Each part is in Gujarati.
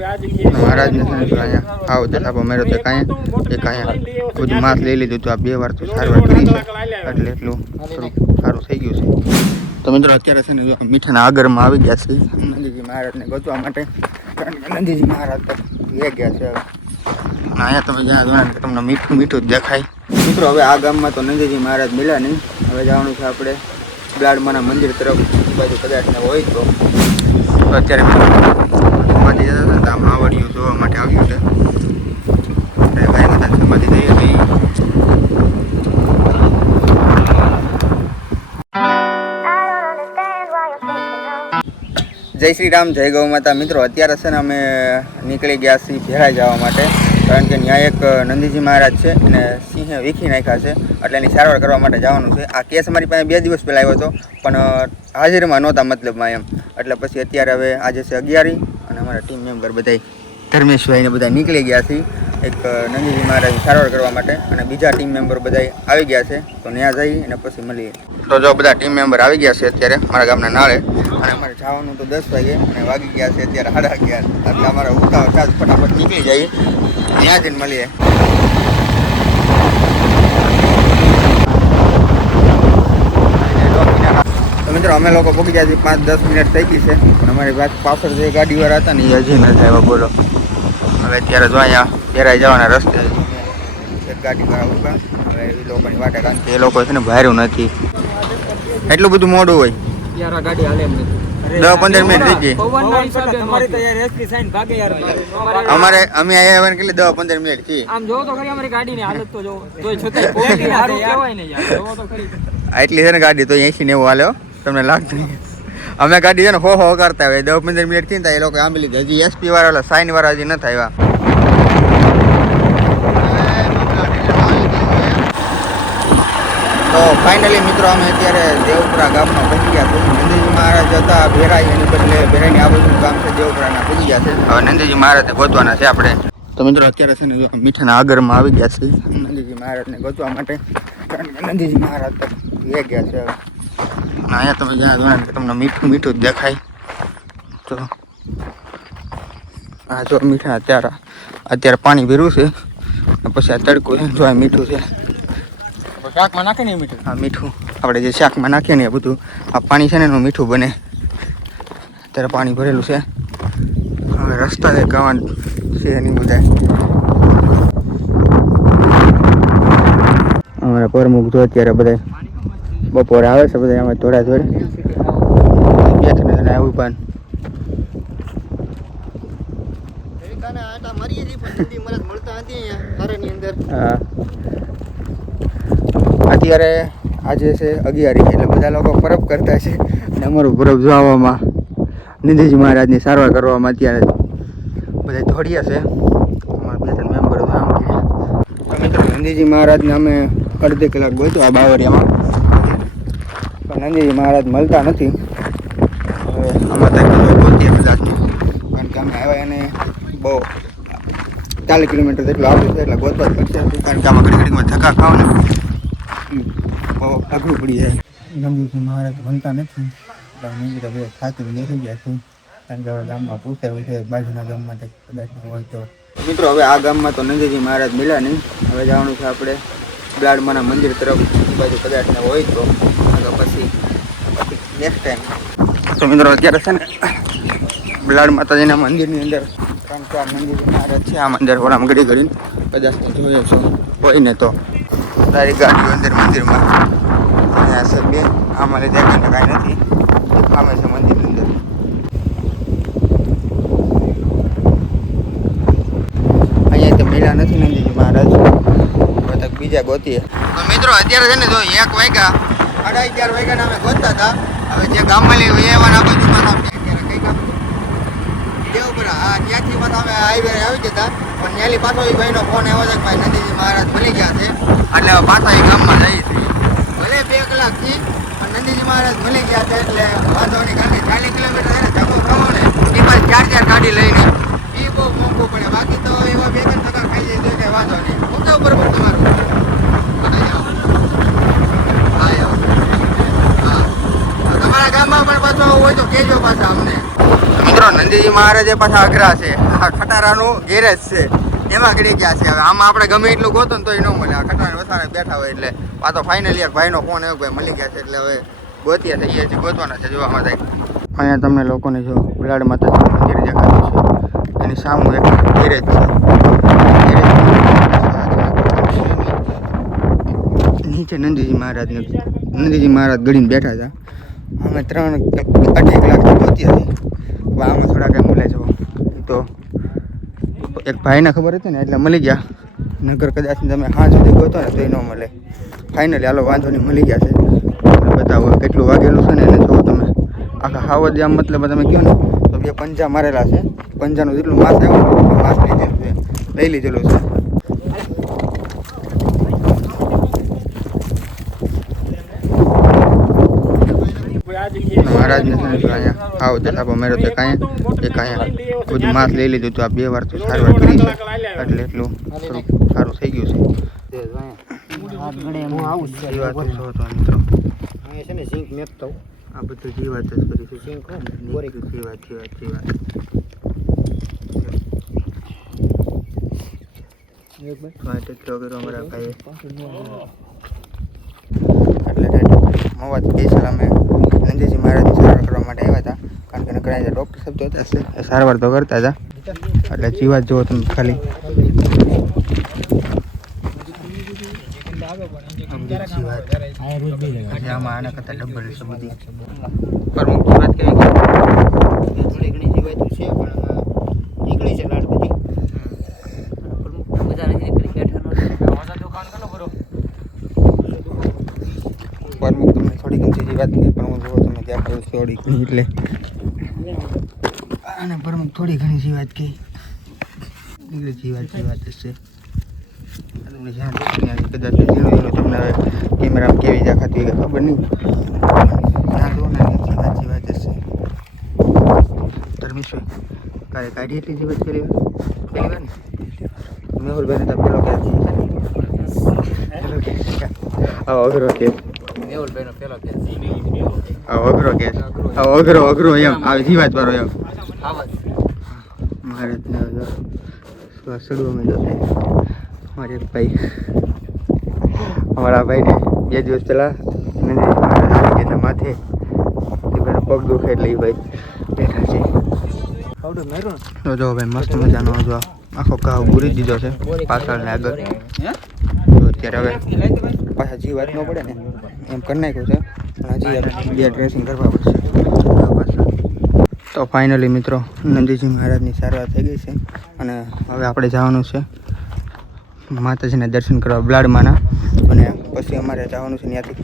महाराज ने आओ देखा मेरे तो कहीं બધું માસ લઈ લીધું તો આ 2 વાર તો સારવાર કરી છે એટલે એટલું સારું થઈ ગયું છે। તો મિત્રો અત્યારે છે ને મીઠાના આગરમાં આવી ગયા છે નંદીજી મહારાજને ગોતવા માટે, કારણ કે નંદીજી મહારાજ તો વે ગયા છે। અહીંયા તમે જ્યાં જોવા તમને મીઠું મીઠું જ દેખાય। મિત્રો હવે આ ગામમાં તો નંદીજી મહારાજ મળ્યા નહીં, હવે જવાનું છે આપણે બ્લાડમાના મંદિર તરફ, એ બાજુ કદાચ હોય તો અત્યારે સમાધિ જતા હતા તો આ માવડિયું જોવા માટે આવ્યું છે। ગાય માતા સમાધિ થઈ હતી। જય શ્રી રામ, જય ગૌ માતા। મિત્રો અત્યારે છે ને અમે નીકળી ગયા છીએ ભેરાઈ જવા માટે, કારણ કે ત્યાં એક નંદીજી મહારાજ છે અને સિંહે વીખી નાખ્યા છે, એટલે એની સારવાર કરવા માટે જવાનું છે। આ કેસ મારી પાસે 2 દિવસ પહેલાં આવ્યો હતો, પણ હાજરીમાં નહોતા મતલબમાં એમ, એટલે પછી અત્યારે હવે આજે છે 11 અને અમારા ટીમ મેમ્બર બધા ધર્મેશભાઈને બધા નીકળી ગયા છીએ એક નંદીજી મહારાજની સારવાર કરવા માટે, અને બીજા ટીમ મેમ્બર બધા આવી ગયા છે, તો ત્યાં જઈ અને પછી મળીએ। તો જો બધા ટીમ મેમ્બર આવી ગયા છે અત્યારે મારા ગામના નાળે, અને અમારે જવાનું તો 10 વાગે અને વાગી ગયા છે અત્યારે 11:30, એટલે અમારે ઉતાવળ થાય ફટાફટ નીકળી જઈએ, ત્યાં જઈને મળીએ। તો મિત્રો અમે લોકો પહોંચી ગયા છીએ, 5-10 મિનિટ થઈ ગઈ છે, અને અમારી પાછળ જે ગાડીવાળા હતા ને એ હજી નથી આવ્યા, બોલો। હવે અત્યારે જો અહીંયા ભેરાઈ જવાના રસ્તે એક ગાડીવાળા ઉભા, હવે એ લોકોની વાટે, કારણ કે એ લોકો છે ને બહારું નથી, એટલું બધું મોડું હોય, 10-15 મિનિટ થઈ ગઈ અમારે, અમે આવ્યા કેટલી 10-15 મિનિટ થી, આમ જોવો તો ખરી અમારી ગાડીની હાલત તો જોવો તોય છતાંય હારું કહેવાય ને યાર, જોવો તો ખરી આટલી છે ને ગાડી તો 80-90 હાલ્યો, તમને લાગતું નહીં? અમે ગાડી છે ને હો કરતા હોય 10-15 મિનિટ થી એ લોકો આંબી લીધી, હજી એસપી વાળા સાઈન વાળા હજી નથી આવ્યા। તો ફાઇનલી મિત્રો અમે અત્યારે દેવપુરા ગામમાં પહોંચી ગયા છીએ। નંદીજી મહારાજ હતા ભેરાઈ, એની બદલે ભેરાઈની આ બધું ગામ છે દેવપુરાના પહોંચી ગયા છે, હવે નંદીજી મહારાજને ગોતવાના છે આપણે। તો મિત્રો અત્યારે છે ને મીઠાના આગરમાં આવી ગયા છે નંદીજી મહારાજને ગોતવા માટે, કારણ કે નંદીજી મહારાજ તો વે ગયા છે। અહીંયા તમે જ્યાં જોવા તમને મીઠું મીઠું જ દેખાય, તો આ જો મીઠા અત્યારે પાણી ભર્યું છે, પછી આ તડકો જો આ મીઠું છે, શાકમાં નાખે ને મીઠું, હા મીઠું આપણે જે શાકમાં નાખીએ ને એ બધું આ પાણી છે ને એનું મીઠું બને, અત્યારે પાણી ભરેલું છે। હવે રસ્તા જે ગાવા છે એની બધા અમારા પ્રમુખ જો અત્યારે બધા બપોરે આવે છે, બધા અમે થોડા થોડે બેઠને આવ્યું પણ હા અત્યારે આજે છે 11 એટલે બધા લોકો પરબ કરતા છે, અને અમારું પરબ જોવામાં નંદીજી મહારાજની સારવાર કરવામાં અત્યારે બધા દોડ્યા છે, અમારા 2-3 મેમ્બરો આમ ગયા। તો મિત્રો નંદીજી મહારાજને અમે અડધી કલાક ગોત્યો આ બાવરિયામાં, પણ નંદીજી મહારાજ મળતા નથી। હવે આમાં તો ગોતીએ કદાચ, કારણ કે અમે આવ્યા એને બહુ 40 કિલોમીટર જેટલું આવ્યું છે, એટલે ગોતવા જ પડશે, કારણ કે આમાં ઘડીમાં ધક્કા ખાવ ને બહુ અઘરું પડી જાય। નંદીજી મહારાજ મળતા નથી, એટલે બે ખાતી દેખાઈ ગયા છું, કારણ કે હવે ગામમાં પૂછાય હોય છે બાજુના ગામમાં કદાચ હોય તો। મિત્રો હવે આ ગામમાં તો નંદીજી મહારાજ મળ્યા નહીં, હવે જવાનું છે આપણે બ્લાડમાના મંદિર તરફ, એ બાજુ કદાચ હોય તો પછી નેક્સ્ટ ટાઈમ। તો મિત્રો અત્યારે છે ને બ્લાડ માતાજીના મંદિરની અંદર, કારણ કે આ નંદીજી મહારાજ છે, આ મંદિર ઓલામ ઘડી ઘડીને કદાચ જોયો છો હોય ને તો તારી ગાડીઓ અંદર મંદિરમાં અહીંયા છે 2, આમાં લીધે કાંઈ નથી, આમે છે મંદિરની અંદર। અહીંયા તો મેળા નથી નંદીજી મહારાજ, બધા બીજા ગોતીએ। તો મિત્રો અત્યારે છે ને જો 1 વાગ્યા 11:30 વાગ્યાના અમે ગોતતા હતા, હવે જે ગામમાં એવાના બાજુમાં કઈ ગામ દેવપુરા, હા ત્યાંથી અમે હાઈવે આવી જતા, પણ ત્યાંથી પાછો એ ભાઈનો ફોન આવ્યો છે કે ભાઈ નંદીજી મહારાજ ભૂલી ગયા છે, એટલે પાછા એ ગામમાં જઈએ છીએ, ભલે 2 કલાકથી નંદીજી મહારાજ ભૂલી ગયા છે, એટલે વાંધોની ગાડી 40 કિલોમીટર એને ધક્કો ખાવો ને એ પાછી 4 ગાડી લઈને એ બહુ મોંઘું પડે, બાકી તો એવા 2-3 ટકા ખાઈ જાય તો કંઈ વાંધો નહીં। ઊંચા ઉપર પણ તમારું તમારા ગામમાં પણ પાછો હોય તો કહેજો પાછા અમને। મિત્રો નંદીજી મહારાજે પાછા અઘરા છે, આ ખટારાનું ગેરેજ છે એમાં ગળી ગયા છે. હવે આમાં આપણે ગમે એટલું ગોતો ને તો ન મળે. આ ખટારા વસાણે બેઠા હોય એટલે આ તો ફાઇનલી એક ભાઈનો ફોન આવ્યો, ભાઈ મળી ગયા છે એટલે હવે ગોત્યા છે એ ગોતવાના છે જોવામાં થાય. અહીંયા તમને લોકોને જો બલાડ માતાજીનું મંદિર દેખાતું છે, એની સામે એક ગેરેજ છે. નીચે નંદીજી મહારાજ ગળીને બેઠા હતા. અમે 3-2.5 કલાકથી ગોત્યા હતી. આમાં થોડા કંઈ મળે છે તો એક ભાઈને ખબર હતી ને એટલે મળી ગયા. નગર કદાચ તમે હાથ સુધી ગોતો ને તો ન મળે. ફાઇનલી હાલો વાંધો નહીં મળી ગયા છે. બતાવો કેટલું વાગેલું છે ને એને જો તમે. આખા હાવજ આમ મતલબ તમે કહો ને તો 2 પંજા મારેલા છે. પંજાનું જેટલું માસ આવ્યું માસ લઈ લીધેલું છે. મહારાજને અહીંયા આવો દેખાપો મેરો તો કાંઈ એક અહીંયા બધું માસ લઈ લીધું તો આ 2 વાર તો સારવાર કરી છે એટલે એટલું થોડુંક સારું થઈ ગયું છે. આ બધું જીવાત જ કરીશું. જીવાત અમારા ભાઈ એટલે મોવાત સ્પેશિયલ અમે નંદીજી મહારાજની સારવાર કરવા માટે આવ્યા હતા. કારણ કે નકર અહીંયા ડૉક્ટર સાહેબ તો હતા એ સારવાર તો કરતા હતા એટલે જીવાત જુઓ તમે ખાલી. આમાં આના કરતાં ડબલ છે બધી. પ્રમુખ જીવાત કેવી થોડી ઘણી જીવાત છે પણ નીકળી છે લાટ બધી. પ્રમુખ તમને થોડી ઘણી જીવાત નહીં પણ હું જુઓ તમે ત્યાં કહ્યું થોડી ઘણી એટલે અને પ્રમુખ થોડી ઘણી જીવાત કહી જીવાત હશે. તમને જ્યાં કદાચ તમને હવે કેમેરામાં કેવી દેખાતી હોય ખબર નહીં. જ્યાં જુઓ ને જીવાત હશે. ધર્મેશભાઈ કાલે કાઢી એટલી જીવાત પહેલી વાર ને મેહુલભાઈને તો પેલો કે અઘરો કે અઘરો એમ આવી જીવાત વાળો એમ મારે સડવામાં જશે. અમારે એક ભાઈ અમારા ભાઈને 2 દિવસ પહેલાં એના માથે પગ દુખે એટલે એ ભાઈ બેઠા છે. તો જો ભાઈ મસ્ત મજાનો જો આખો ઘાવ પૂરી દીધો છે પાછળ ને આગળ. તો અત્યારે હવે પાછા જીવાત ન પડે ને એમ કરી નાખ્યું છે પણ હજી 2 ડ્રેસિંગ કરવા પડશે. તો ફાઇનલી મિત્રો નંદીજી મહારાજની સારવાર થઈ ગઈ છે અને હવે આપણે જવાનું છે માતાજીને દર્શન કરવા બ્લાડમાંના. અને પછી અમારે જવાનું છે ત્યાંથી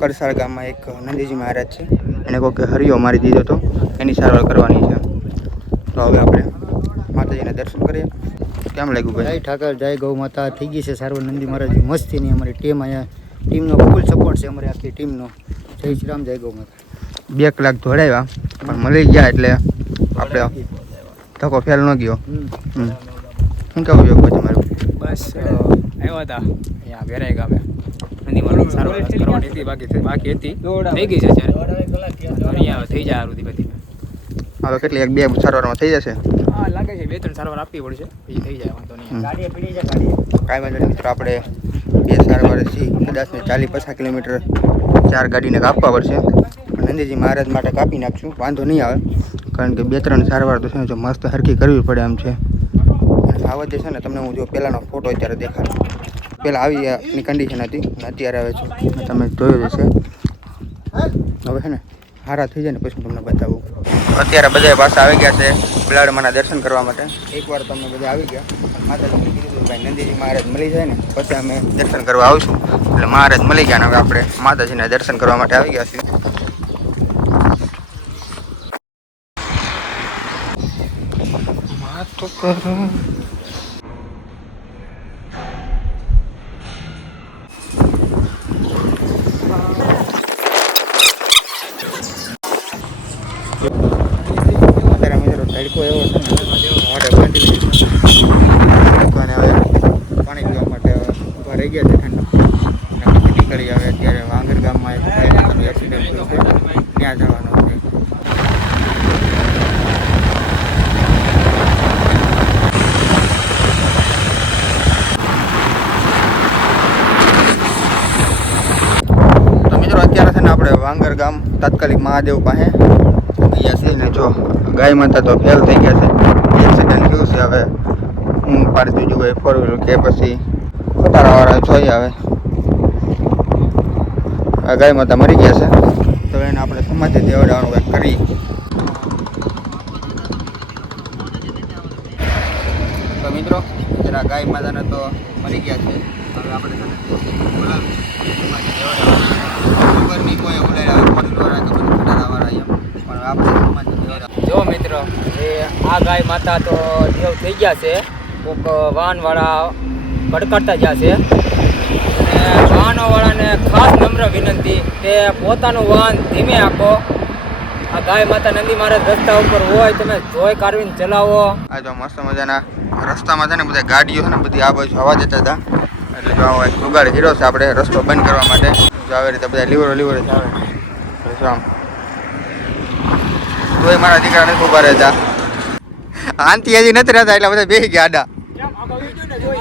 કરસાળ ગામમાં એક નંદીજી મહારાજ છે એને કોઈ હરિયો મારી દીધો હતો એની સારવાર કરવાની છે. તો હવે આપણે માતાજીને દર્શન કરીએ. કેમ લાગ્યું ભાઈ? જય ઠાકર, જય ગૌ માતા. થઈ ગઈ છે સારવાર નંદી મહારાજની મસ્તીની. અમારી ટીમ અહીંયા ટીમનો ફૂલ સપોર્ટ છે અમારી આખી ટીમનો. જય શ્રી રામ, જય ગૌ માતા. 2 કલાક દોડાવ્યા પણ મળી ગયા એટલે આપણે ધક્કો ફેલ ન ગયો. શું કેવું યોગ તમારું? બસ આવ્યા હતા અહીંયા વેરાઈ ગામે નંદી મહારાજ સારવાર કરવાની હતી બાકી હતી થઈ ગઈ છે અત્યારે અહીંયા થઈ જાય આરુતિ બધી. હવે કેટલી 1-2 સારવારમાં થઈ જશે? હા લાગે છે 2-3 સારવાર આપવી પડશે પછી થઈ જાય વાંધો નહીં. કાંઈ વાંધો નહીં મિત્રો. આપણે 2 સારવાર છીએ કદાચ 40-50 કિલોમીટર 4 ગાડીને કાપવા પડશે. નંદીજી મહારાજ માટે કાપી નાખશું વાંધો નહીં આવે કારણ કે 2-3 સારવાર તો છે ને જો મસ્ત હરખી કરવી પડે એમ છે. આવત જે છે ને તમને હું જો પહેલાંનો ફોટો અત્યારે દેખાડું. પહેલાં આવીની કન્ડિશન હતી અને અત્યારે આવે છે તમે જોયું જશે. હવે છે ને હારા થઈ જાય ને પછી તમને બતાવું. અત્યારે બધા પાછા આવી ગયા છે બ્લાડમાંના દર્શન કરવા માટે. એકવાર તમે બધા આવી ગયા માતાજીને કીધું ભાઈ નંદીજી મહારાજ મળી જાય ને પછી અમે દર્શન કરવા આવીશું. એટલે મહારાજ મળી ગયા ને હવે આપણે માતાજીના દર્શન કરવા માટે આવી ગયા છીએ. તો કરો તડકો એવો છે ને મોઢે બાંધી લીધું અને હવે પાણી પીવા માટે ઊભા રહી ગયા છે ઠંડા પછી નીકળી આવે. અત્યારે વાંગર ગામમાં એક ભાઈનું એક્સિડન્ટ થયું છે ત્યાં જવાનું છે. આપણે વાંગર ગામ તાત્કાલિક મહાદેવ પાસે ગયા છે ને જો ગાય માતા તો ફેલ થઈ ગયા છે, એક્સિડન્ટ થયું છે. હવે હું પાડી દીધું ભાઈ ફોર વ્હીલર કે પછી ખટારાવાળા જોઈએ. હવે આ ગાય માતા મરી ગયા છે તો એને આપણે સમાધિ દેવડાવવાનું કંઈક કરી. તો મિત્રો જરા ગાય માતાને તો મરી ગયા છે. હવે આપણે બોલાવી સમાધિ દેવડાવવાનું ખબર નહીં કોઈ બોલાવ્યા ફોર વ્હીલવાળા કે પછી ખટારાવાળા એમ, પણ આપણે સમાધિ દેવડાવવાનું. જો મિત્રો એ આ ગાય માતા તો દેવ થઈ ગયા છે. કોઈક વાહનવાળા કડકાડતા ગયા છે અને વાહનોવાળાને ખાસ નમ્ર વિનંતી કે પોતાનું વાહન ધીમે આપો. આ ગાય માતા નંદી મહારાજ રસ્તા ઉપર હોય તમે જોઈ કાઢવીને ચલાવો. આ જો મસ્ત મજાના રસ્તામાં છે ને બધા ગાડીઓ છે ને બધી આ બાજુ હવા દેતા હતા, એટલે જો આવો એક જુગાડ હીરો છે આપણે રસ્તો બંધ કરવા માટે. જો આવી રીતે બધા લીવરો જ આવે જો આમ તોય મારા દીકરા નથી ઊભા રહેતા, આંતી હજી નથી રહેતા એટલે બધા બેસી ગયા આડા.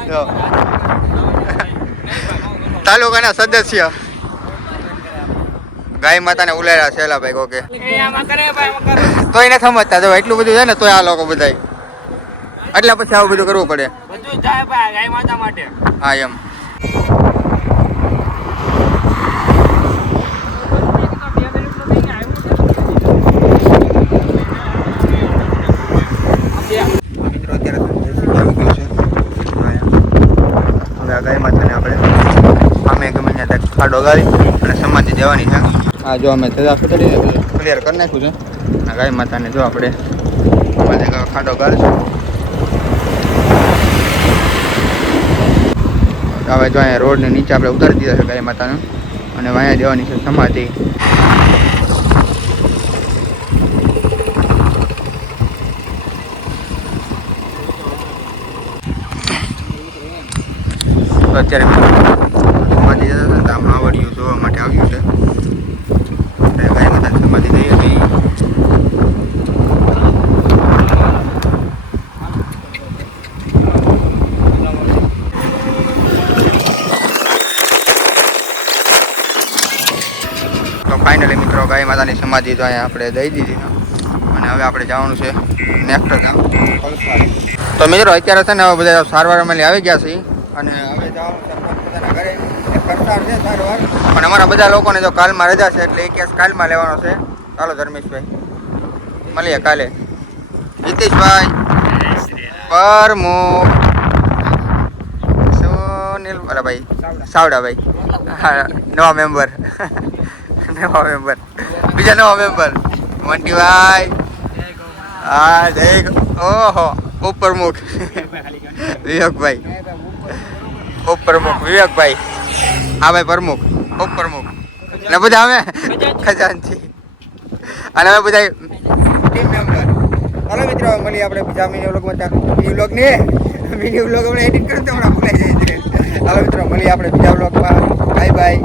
જો તાલુકાના સદસ્ય ગાય માતાને ઉલાડ્યા છેલા ભાઈ કોકે તોય નથી સમજતા. જો એટલું બધું છે ને તોય આ લોકો બધા એટલે પછી આવું બધું કરવું પડે. હા એમ. મિત્રો અત્યારે હવે આ ગાય માતાને આપણે સામે ગમે ત્યાં ખાડો ગાળી અને સમાધિ દેવાની છે. આ જો અમે સજા સુધરી ક્લિયર કરી નાખ્યું છે. આ ગાય માતાને જો આપણે ખાડો ગાળીશું. હવે જો અહીંયા રોડની નીચે આપણે ઉતારી દીધા છે ગાય માતાને અને વાયા દેવાની છે સમાધિ. અત્યારે સમાધિ જતા હતા માવડીઓ જોવા માટે આવ્યું છે. ગાય માતાની સમાધિ થઈ હતી. તો ફાઇનલી મિત્રો ગાય માતાની સમાધિ તો અહીંયા આપણે દઈ દીધી અને હવે આપણે જવાનું છે નેક્સ્ટ ગામ. તો મિત્રો અત્યારે છે ને હવે બધા સારવાર અમલી આવી ગયા છે અને હવે જવાનું છે પોતાના ઘરે. એક કરતાર છે સારવાર પણ અમારા બધા લોકોને જો કાલમાં રજા છે એટલે એ કેસ કાલમાં લેવાનો છે. ચાલો ધર્મેશભાઈ મળીએ કાલે. જીતેશભાઈ પરમુખ સુનિલ અરે ભાઈ સાવડાભાઈ હા નવા મેમ્બર બીજા નવા મેમ્બર મંટીભાઈ હા જય ઓહો ઉપપ્રમુખ વિવેકભાઈ ઉપપ્રમુખ વિવેકભાઈ હા ભાઈ પ્રમુખ ઉપપ્રમુખ ને બધા અમે ખજાનચી અને અમે બધા ટીમ મેમ્બર. હાલો મિત્રો મળીએ આપણે બીજા મિની વ્લોગમાં. મિની વ્લોગ આપણે એડિટ કરતા હમણાં ભૂલાઈ જાય છે. હાલો મિત્રો મળીએ આપણે બીજા વ્લોગમાં. Bye bye.